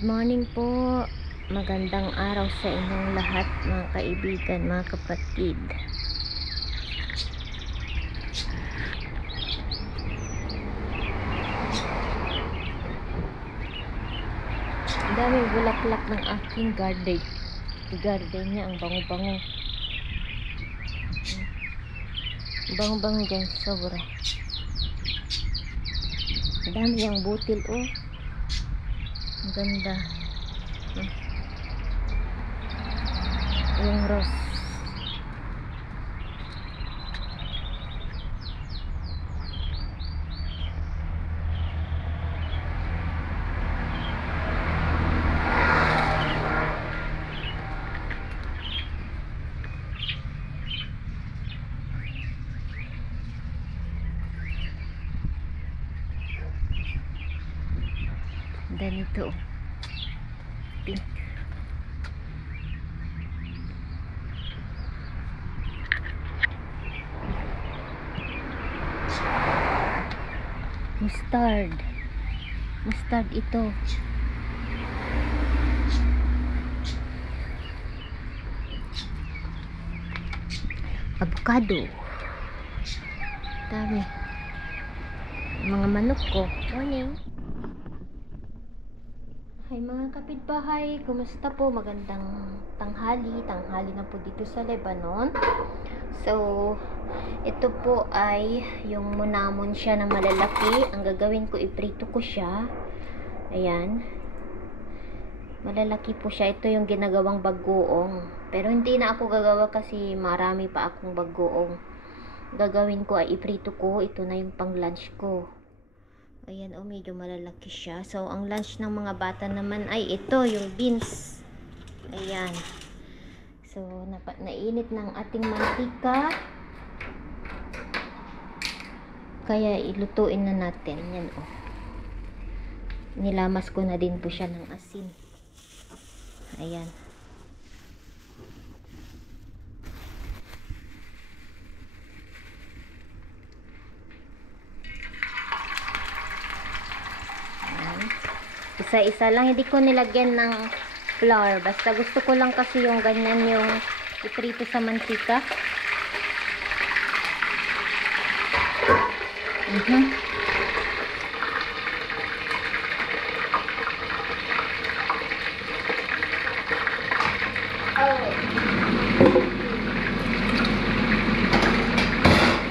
Good morning po. Magandang araw sa inyong lahat, mga kaibigan, mga kapatid. Ang daming bulaklak ng aking garden. Garden niya, ang bango-bango. Bango-bango dyan, sobra. Ang dami yung butil, oh. Ang ganda. Yung rose. Ganito, pink. Mustard ito. Avocado. Dami. Mga manok ko. Morning. Hi mga kapitbahay, kumusta po? Magandang tanghali na po dito sa Lebanon. So, ito po ay yung munamon siya na malalaki. Ang gagawin ko, iprito ko siya. Ayan. Malalaki po siya. Ito yung ginagawang bagoong. Pero hindi na ako gagawa kasi marami pa akong bagoong. Gagawin ko ay iprito ko. Ito na yung pang lunch ko. Ayan, oh, medyo malalaki siya. So, ang lunch ng mga bata naman ay ito, yung beans. Ayan. So, nainit ng ating mantika. Kaya, ilutuin na natin. Yan, oh. Nilamas ko na din po siya ng asin. Ayan. Isa-isa lang, hindi ko nilagyan ng flour. Basta gusto ko lang kasi yung ganyan yung iprito sa mantika. Do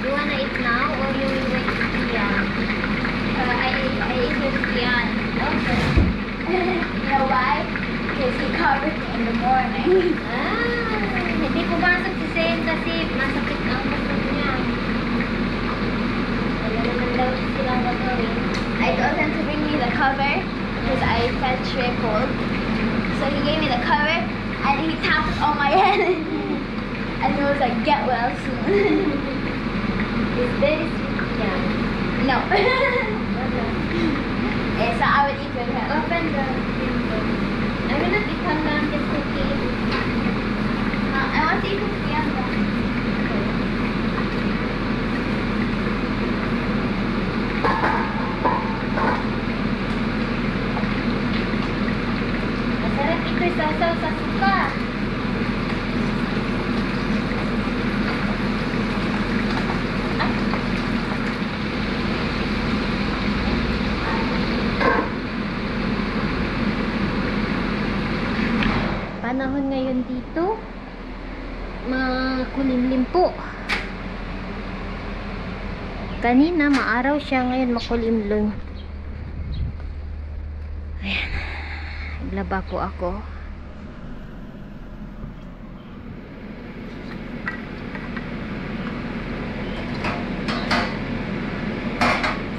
you wanna eat now or you will wait to yan? I eat with Dion. Okay. You know why? Because he covered me in the morning. Hindi pumasok si Sen kasi masakit ang puso niya. Wala naman daw silang gagawin. I told him to bring me the cover because I felt very cold. So he gave me the cover and he tapped on my head. And he was like, get well soon. It's very sweet yan. No. So I would eat with him. Open the window. I will not eat hanggang this cookie. I want to eat with Dion. Masarap ito isasaw sa suka. Panahon ngayon dito, makulimlim po. Kanina maaraw siya, ngayon makulimlim. Ayan, naglaba po ako.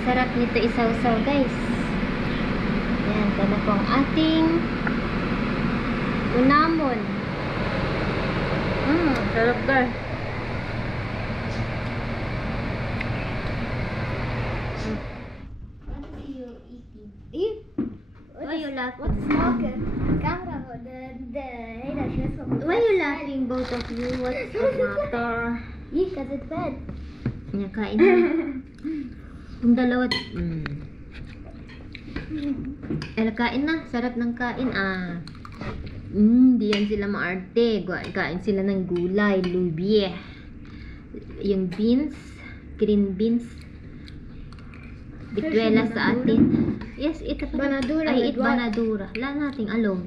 Sarap nito isaw-saw, guys. Ayan, ito na po ang ating unamon. Sarap, guys. What are you eating? Eat. Why you laughing? What's smoking? Camera ko. Why you laughing, both of you? What's the matter? Because it's bad. Yan, kain na. Yung dalawa. Kain na. Sarap ng kain ah. Di yan sila maarte. Kain sila ng gulay, lubie. Yung beans, green beans. Bituela sa atin. Yes, ito pa. Banadura. Ay, banadura. Wala nating alog.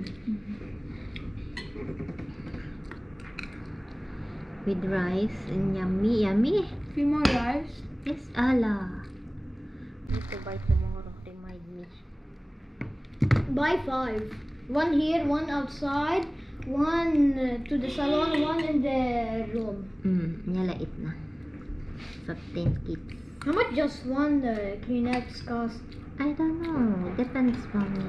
With rice and yummy, yummy. Few more rice. Yes, ala. Need to buy tomorrow. Remind me. Buy 5. One here, one outside, one to the salon, one in the room. Nalait na. Sa 10 kids. How much just one Kleenex cost? I don't know. Depends on me.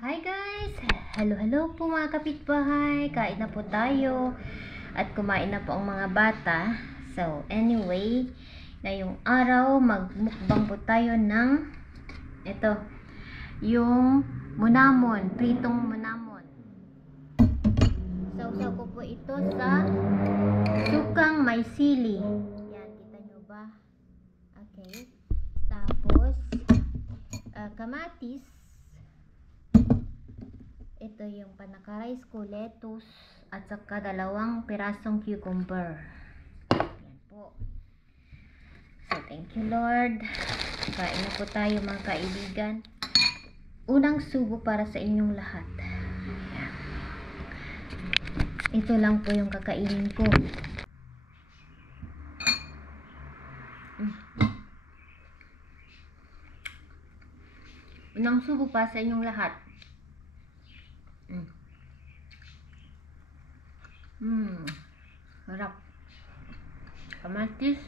Hi guys! Hello po mga kapitbahay. Kain na po tayo. At kumain na po ang mga bata. So, anyway, ngayong araw, magmukbang po tayo ng ito, yung munamon, pritong munamon. Sausaw ko po ito sa sukang may sili. Yan, kita nyo ba? Okay. Tapos, kamatis. Ito yung panaka-rice ko, lettuce, at saka 2 pirasong cucumber. Yan po. So, thank you Lord. Kain na po tayo mga kaibigan. Unang subo para sa inyong lahat. Yan. Ito lang po yung kakainin ko. Unang subo para sa inyong lahat. Sarap. Kamatis.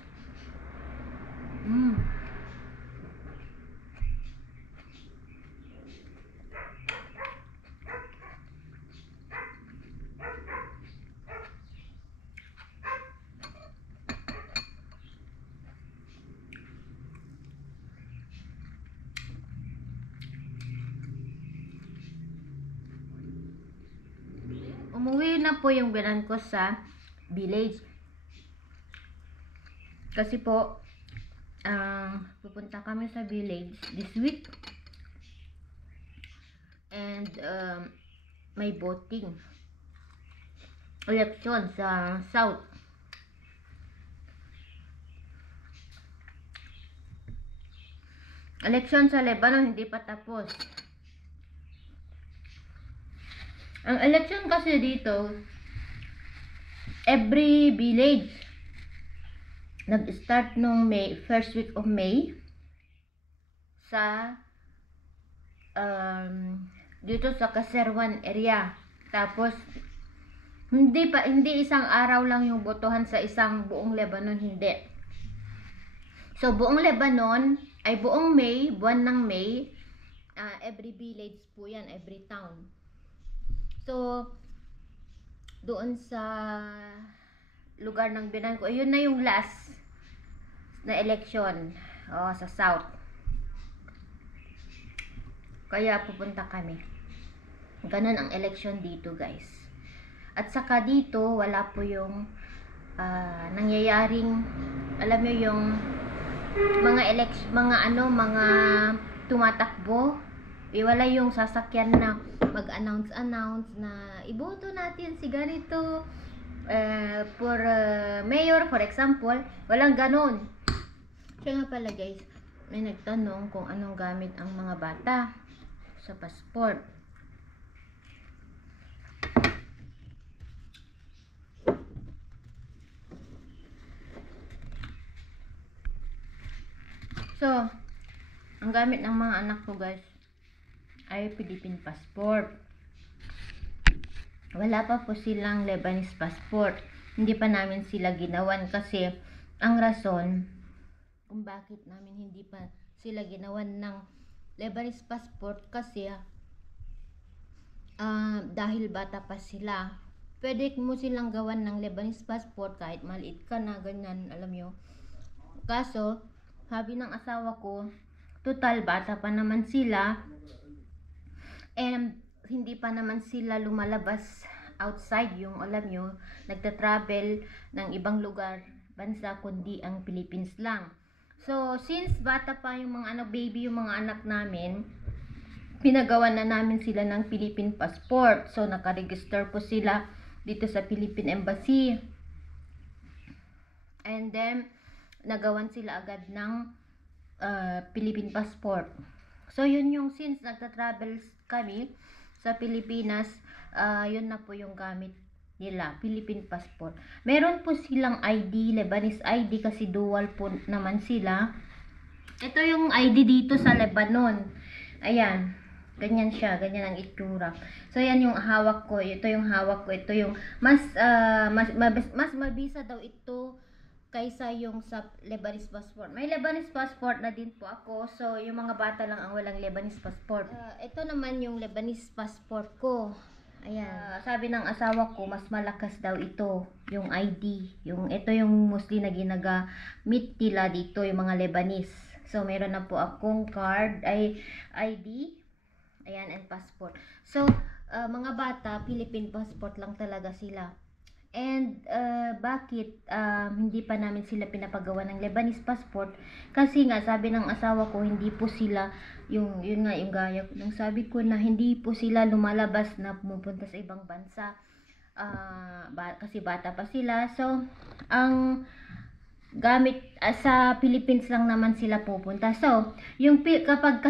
Umuwi na po yung binan ko sa village. Kasi po, pupunta kami sa village this week. And, may voting. Election sa South. Election sa Lebanon, hindi pa tapos. Ang election kasi dito, every village, nag-start nung May, first week of May, sa, dito sa Caserwan area. Tapos, hindi isang araw lang yung botohan sa isang buong Lebanon, hindi. So, buong Lebanon, ay buong May, buwan ng May, every village po yan, every town. So, doon sa lugar ng binan ko, ayun na yung last na election sa South. Kaya pupunta kami. Ganun ang election dito, guys. At saka dito, wala po yung nangyayaring, alam nyo yung mga mga tumatakbo. Wala yung sasakyan na mag-announce na iboto natin si ganito for mayor, for example. Walang ganon. Kaya nga pala guys, may nagtanong kung anong gamit ang mga bata sa passport. So, ang gamit ng mga anak ko guys ay Philippine passport. Wala pa po silang Lebanese passport. Hindi pa namin sila ginawan kasi ang rason kung bakit namin hindi pa sila ginawan ng Lebanese passport kasi dahil bata pa sila. Pwede mo silang gawan ng Lebanese passport kahit maliit ka na, ganyan, alam nyo. Kaso, sabi ng asawa ko, total bata pa naman sila, and hindi pa naman sila lumalabas outside, yung alam nyo, nagta-travel ng ibang lugar, bansa, kundi ang Philippines lang. So, since bata pa yung mga baby, yung mga anak namin, pinagawa na namin sila ng Philippine passport. So, nakaregister po sila dito sa Philippine Embassy. And then, nagawan sila agad ng Philippine passport. So, yun yung since nagta-travel kami sa Pilipinas, yun na po yung gamit nila, Philippine passport. Meron po silang ID, Lebanese ID kasi dual po naman sila. Ito yung ID dito sa Lebanon. Ayan. Ganyan siya, ganyan ang itsura. So, yan yung hawak ko. Ito yung hawak ko. Ito yung mas mabisa daw ito kaysa yung sa Lebanese passport. May Lebanese passport na din po ako. So, yung mga bata lang ang walang Lebanese passport. Ito naman yung Lebanese passport ko. Ayan. Sabi ng asawa ko, mas malakas daw ito, yung ID. Ito yung mostly na ginagamit nila dito, yung mga Lebanese. So, meron na po akong card, ID. Ayan, and passport. So, mga bata, Philippine passport lang talaga sila. And, bakit hindi pa namin sila pinapagawa ng Lebanese passport? Kasi nga, sabi ng asawa ko, hindi po sila, yun nga, yung gaya ko. Nung sabi ko na hindi po sila lumalabas na pumupunta sa ibang bansa. Kasi bata pa sila. So, ang gamit sa Philippines lang naman sila pupunta. So, kapag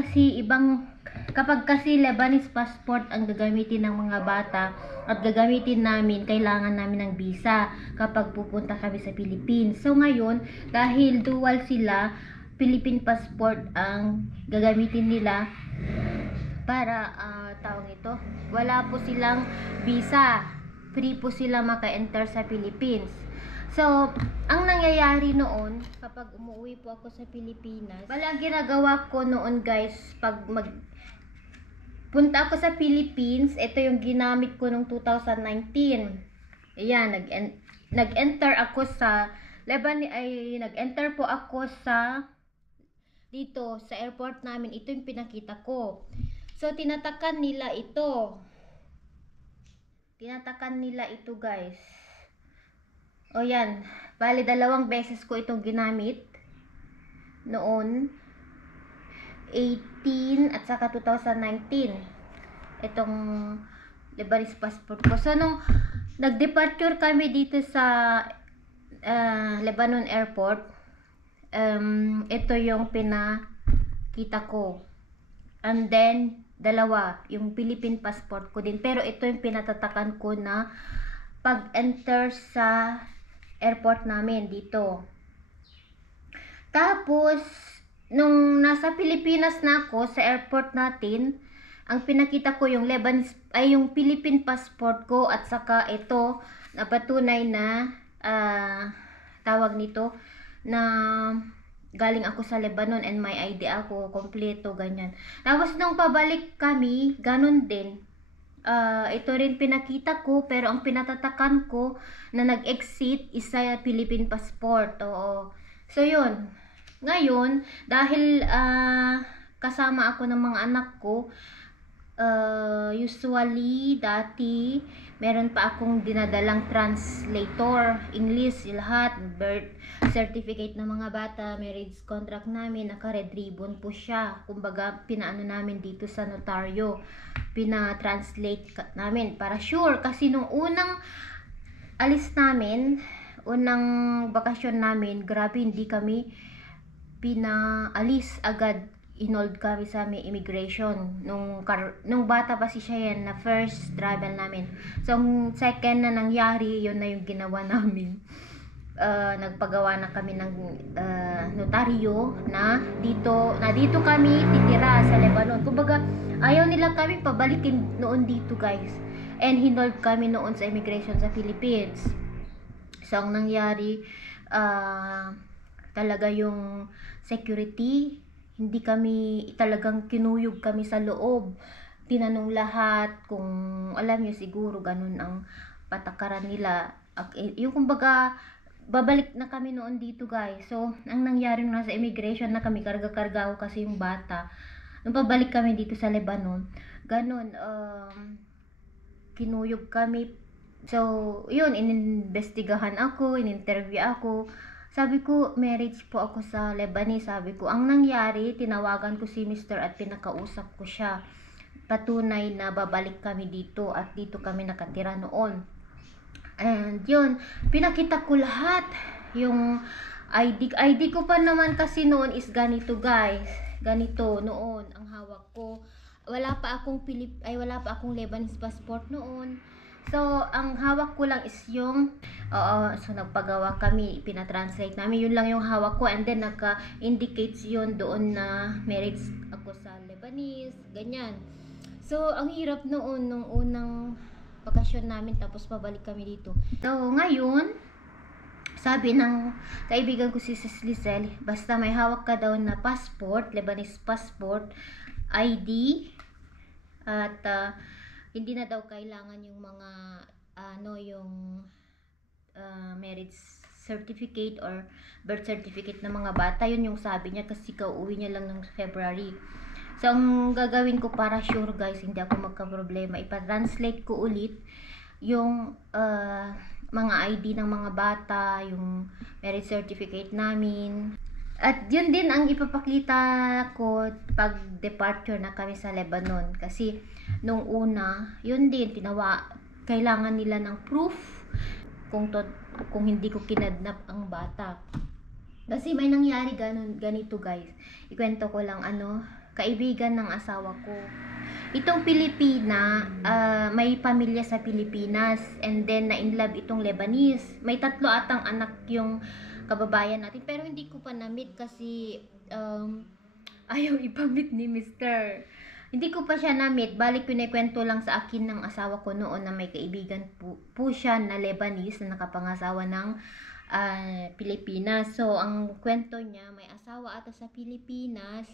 kasi Lebanese passport ang gagamitin ng mga bata at gagamitin namin, kailangan namin ng visa kapag pupunta kami sa Philippines. So, ngayon, dahil dual sila, Philippine passport ang gagamitin nila para, tawag ito, wala po silang visa. Free po sila maka-enter sa Philippines. So, ang nangyayari noon, kapag umuwi po ako sa Pilipinas, ang ginagawa ko noon guys, pag punta ako sa Philippines, ito yung ginamit ko noong 2019. Ayan, nag-enter ako sa nag-enter po ako sa dito sa airport namin. Ito yung pinakita ko. So, tinatakan nila ito. Guys. O yan, bali 2 beses ko itong ginamit noon, 18 at saka 2019, itong Lebanese passport ko. So, nung nag-departure kami dito sa Lebanon Airport, ito yung pinakita ko. And then, 2, yung Philippine passport ko din. Pero ito yung pinatatakan ko na pag-enter sa airport namin dito. Tapos, nung nasa Pilipinas na ako sa airport natin, ang pinakita ko yung yung Philippine passport ko at saka ito na patunay na tawag nito na galing ako sa Lebanon and may ID ako, kompleto, ganyan. Tapos nung pabalik kami, ganun din. Ito rin pinakita ko, pero ang pinatatakan ko na nag-exit is sa Philippine passport. Oo. So, yun. Ngayon, dahil kasama ako ng mga anak ko, usually, dati, meron pa akong dinadalang translator, English, lahat, birth certificate ng mga bata, marriage contract namin, naka-red ribbon po siya. Kumbaga, pinaano namin dito sa notaryo, pina-translate namin para sure. Kasi nung unang alis namin, unang bakasyon namin, grabe, hindi kami pinaalis agad. Inold kami sa may immigration nung bata pa si siya yan na first travel namin. So, second na nangyari, yun na yung ginawa namin. Nagpagawa na kami ng notaryo na dito kami titira sa Lebanon. Kumbaga, ayaw nila kami pabalikin noon dito, guys. And hinold kami noon sa immigration sa Philippines. So, ang nangyari, talaga yung security, hindi kami talagang kinuyog kami sa loob. Tinanong lahat kung alam niyo siguro ganun ang patakaran nila. Yung kumbaga babalik na kami noon dito guys. So ang nangyari nung nasa immigration na kami, karga-karga ako kasi yung bata. Nung pabalik kami dito sa Lebanon, ganun, kinuyog kami. So yun, ininvestigahan ako, ininterview ako. Sabi ko, marriage po ako sa Lebanese. Sabi ko, ang nangyari, tinawagan ko si Mr. at pinakausap ko siya. Patunay na babalik kami dito at dito kami nakatira noon. And yun, pinakita ko lahat. Yung ID ko pa naman kasi noon is ganito guys. Ganito noon ang hawak ko. Wala pa akong Lebanese passport noon. So, ang hawak ko lang is yung, so nagpagawa kami, pinatranslate namin, yun lang yung hawak ko, and then naka-indicates yun doon na marriage ako sa Lebanese, ganyan. So, ang hirap noon, nung unang bakasyon namin, tapos pabalik kami dito. So, ngayon, sabi ng kaibigan ko si Sis Lizelle, basta may hawak ka daw na passport, Lebanese passport, ID, at hindi na daw kailangan yung mga marriage certificate or birth certificate ng mga bata. Yun yung sabi niya kasi kauwi niya lang ng February. So ang gagawin ko para sure guys, hindi ako magka-problema, ipa-translate ko ulit yung mga ID ng mga bata, yung marriage certificate namin. At yun din ang ipapakita ko pag departure na kami sa Lebanon. Kasi nung una, yun din, kailangan nila ng proof kung hindi ko kinadnap ang bata. Kasi may nangyari ganito guys. Ikwento ko lang, kaibigan ng asawa ko. Itong Pilipina, may pamilya sa Pilipinas, and then na-inlove itong Lebanese. May 3 atang anak yung kababayan natin, pero hindi ko pa na-meet kasi ayaw ipamit ni Mr. Hindi ko pa siya na-meet. Balik pinikwento lang sa akin ng asawa ko noon na may kaibigan po siya na Lebanese na nakapangasawa ng Pilipinas. So ang kwento niya, may asawa ata sa Pilipinas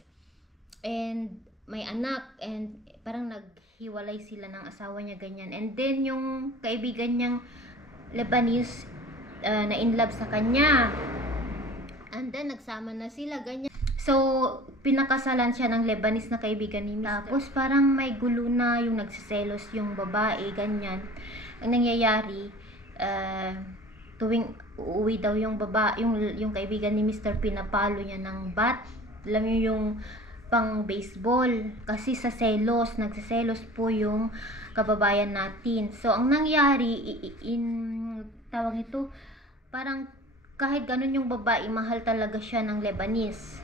and may anak, and parang naghiwalay sila ng asawa niya, ganyan. And then yung kaibigan niyang Lebanese na in love sa kanya, and then nagsama na sila, ganyan. So pinakasalan siya ng Lebanese na kaibigan ni Mr. Tapos parang may gulo na, yung nagsiselos yung babae, ganyan. Ang nangyayari, tuwing uuwi daw yung babae, yung kaibigan ni Mr. pinapalo niya ng bat. Alam niyo yung pang baseball, kasi sa selos, nagsiselos po yung kababayan natin. So ang nangyari, tawag ito, parang kahit ganun yung babae, mahal talaga siya ng Lebanese.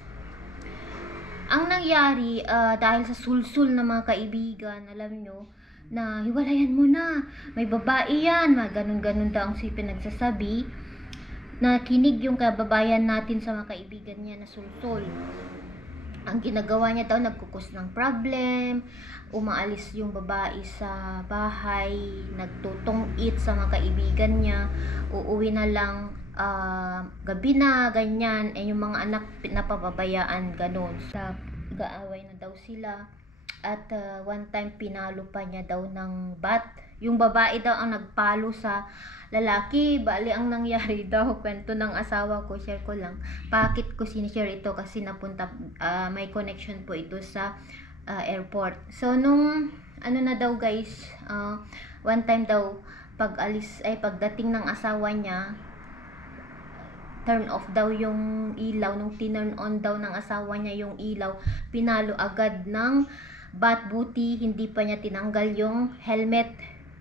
Ang nangyari, dahil sa sulsul ng mga kaibigan, alam nyo, na hiwalayan mo na, may babae yan, ganun-ganun daw ang pinagsasabi, na kinig yung kababayan natin sa mga kaibigan niya na sulsul. Ang ginagawa niya daw, nagkukos ng problem, umaalis yung babae sa bahay, nagtutong-it sa mga kaibigan niya, uuwi na lang gabi na, ganyan, yung mga anak napapabayaan, ganun. Sa gaaway na daw sila, at one time pinalo pa niya daw ng bat. Yung babae daw ang nagpalo sa lalaki. Bali ang nangyari daw, kwento ng asawa ko, share ko lang. Bakit ko sinishare ito? Kasi napunta, may connection po ito sa airport. So nung na daw guys, one time daw pagdating ng asawa niya, turn off daw yung ilaw. Nung tinurn on daw ng asawa niya yung ilaw, pinalo agad ng bat. Buti hindi pa niya tinanggal yung helmet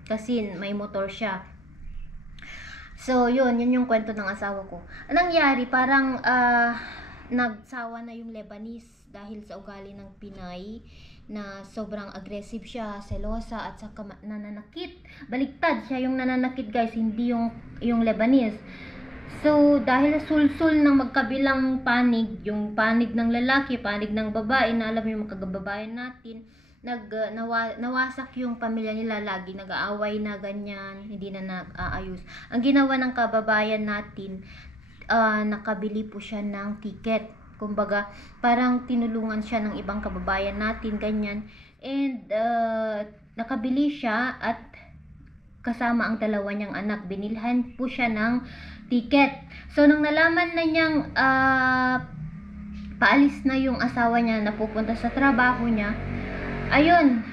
kasi may motor siya. So yun yung kwento ng asawa ko. Anong nangyari, parang nagsawa na yung Lebanese dahil sa ugali ng Pinay, na sobrang aggressive siya, selosa, at saka nananakit. Baliktad, siya yung nananakit guys, hindi yung Lebanese. So dahil sulsul ng magkabilang panig, yung panig ng lalaki, panig ng babae, na alam yung magkagababayan natin, nawasak yung pamilya nila, lagi nag-aaway na, ganyan, hindi na nag-aayos. Ang ginawa ng kababayan natin, nakabili po siya ng ticket Kumbaga, parang tinulungan siya ng ibang kababayan natin, ganyan. And, nakabili siya at kasama ang dalawa niyang anak. Binilhan po siya ng ticket. So, nung nalaman na niyang paalis na yung asawa niya na pupunta sa trabaho niya, ayun,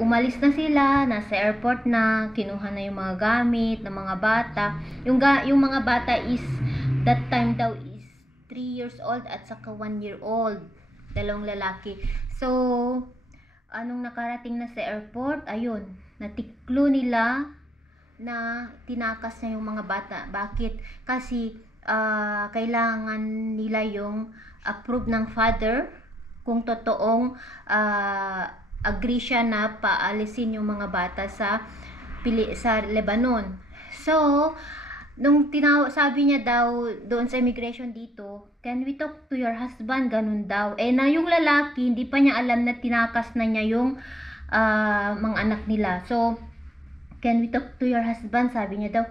umalis na sila, nasa airport na, kinuha na yung mga gamit ng mga bata. Yung mga bata is, that time daw is 3 years old at saka 1 year old. Dalawang lalaki. So, anong nakarating na sa airport, ayun, natiklo nila na tinakas na yung mga bata. Bakit? Kasi kailangan nila yung approve ng father kung totoong agree siya na paalisin yung mga bata sa Lebanon. So, nung sabi niya daw doon sa immigration dito, can we talk to your husband? Ganun daw. Na yung lalaki, hindi pa niya alam na tinakas na niya yung mga anak nila. So, can we talk to your husband? Sabi niya daw,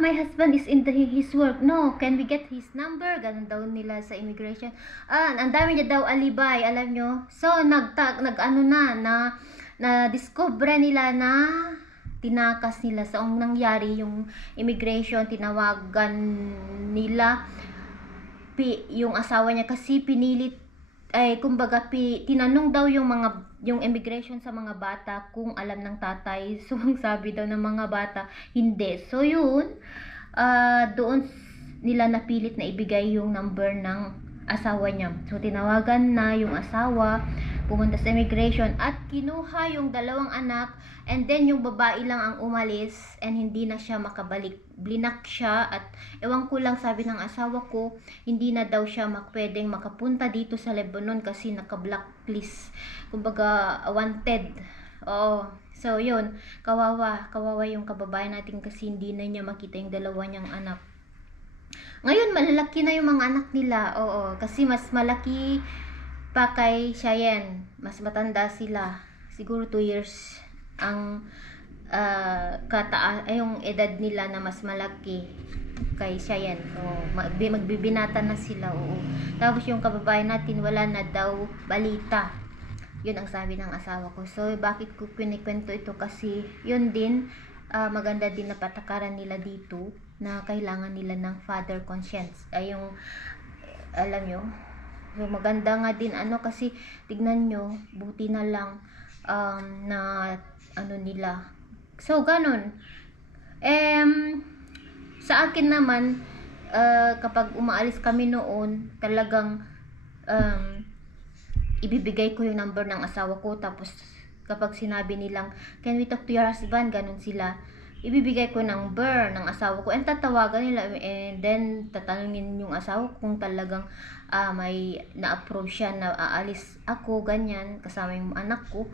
my husband is in his work. No, can we get his number? Ganun daw nila sa immigration. Ang dami niya daw alibay, alam nyo. So, na-discover nila na tinakas nila. So, ang nangyari, yung immigration, tinawagan nila yung asawa niya kasi pinilit, tinanong daw yung immigration sa mga bata kung alam ng tatay. So, ang sabi daw ng mga bata, hindi. So, yun, doon nila napilit na ibigay yung number ng asawa niya. So, tinawagan na yung asawa, pumunta sa immigration, at kinuha yung dalawang anak, and then yung babae lang ang umalis, and hindi na siya makabalik. Blinak siya, at ewan ko lang, sabi ng asawa ko, hindi na daw siya pwedeng makapunta dito sa Lebanon kasi naka-blacklist. Kumbaga, wanted. Oo. So, yun. Kawawa yung kababayan natin kasi hindi na niya makita yung dalawa niyang anak. Ngayon, malalaki na yung mga anak nila. Oo. Kasi mas malaki pa kay Cheyenne. Mas matanda sila. Siguro 2 years ang yung edad nila na mas malaki kay Cheyenne. So, magbibinata na sila. Oo. Tapos yung kababayan natin, wala na daw balita. Yun ang sabi ng asawa ko. So, bakit ko pinikwento ito? Kasi yun din, maganda din na patakaran nila dito na kailangan nila ng father conscience. Yung, alam nyo, so, maganda nga din kasi tignan nyo, buti na lang na nila. So, ganun. Sa akin naman, kapag umaalis kami noon, talagang ibibigay ko yung number ng asawa ko. Tapos, kapag sinabi nilang, can we talk to your husband? Ganun sila. Ibibigay ko number ng asawa ko. And tatawagan nila. And then, tatanungin yung asawa ko kung talagang may na-approve siya na aalis ako, ganyan, kasama yung anak ko.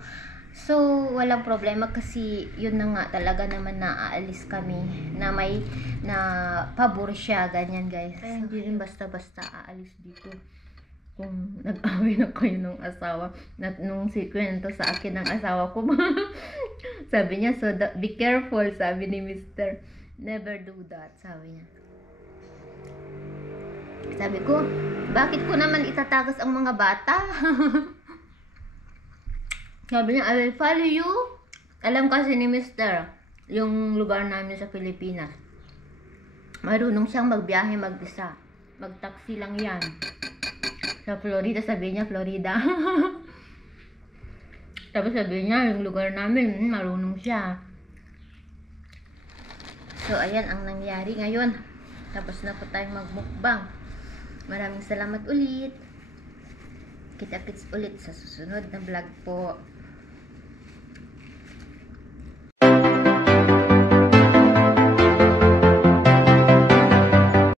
So, walang problema kasi yun na nga talaga naman na aalis kami na may na pabor siya, ganyan guys. Kaya hindi rin basta-basta aalis dito. Kung nag-away na kayo ng asawa, nung kwento sa akin ng asawa ko, sabi niya, so be careful, sabi ni Mr. Never do that, sabi niya. Sabi ko, bakit ko naman itatagas ang mga bata? Sabi niya, I will follow you. Alam kasi ni Mr. yung lugar namin sa Pilipinas. Marunong siyang magbiyahe mag-isa. Mag-taxi lang yan. Sa Florida, sabi niya, Florida. Tapos sabi niya, yung lugar namin, marunong siya. So, ayan ang nangyari ngayon. Tapos na po tayong magmukbang. Maraming salamat ulit. Kita-kits ulit sa susunod na vlog po.